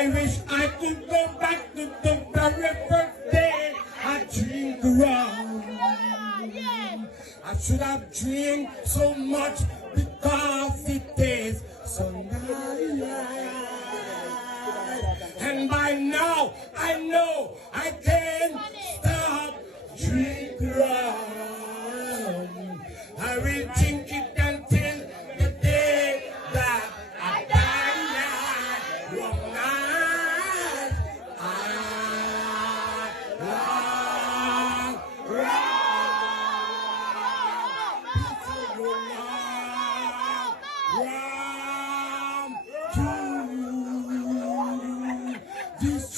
I wish I could go back to the very first day I dreamed rum. I should have dreamed so much because it is so nice. And by now I know I can't stop drinking rum. I will drink it until the day that I die. One night, rum, rum, rum, rum, rum. These